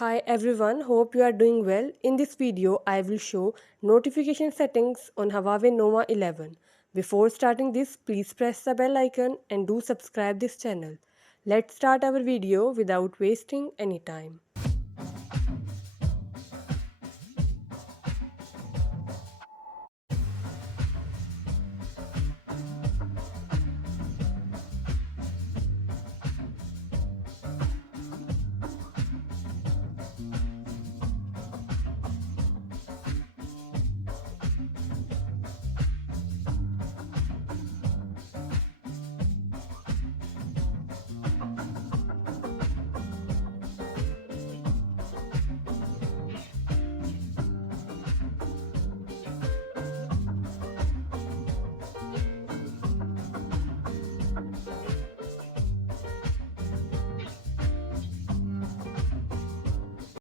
Hi everyone, hope you are doing well. In this video, I will show notification settings on Huawei Nova 11. Before starting this, please press the bell icon and do subscribe this channel. Let's start our video without wasting any time.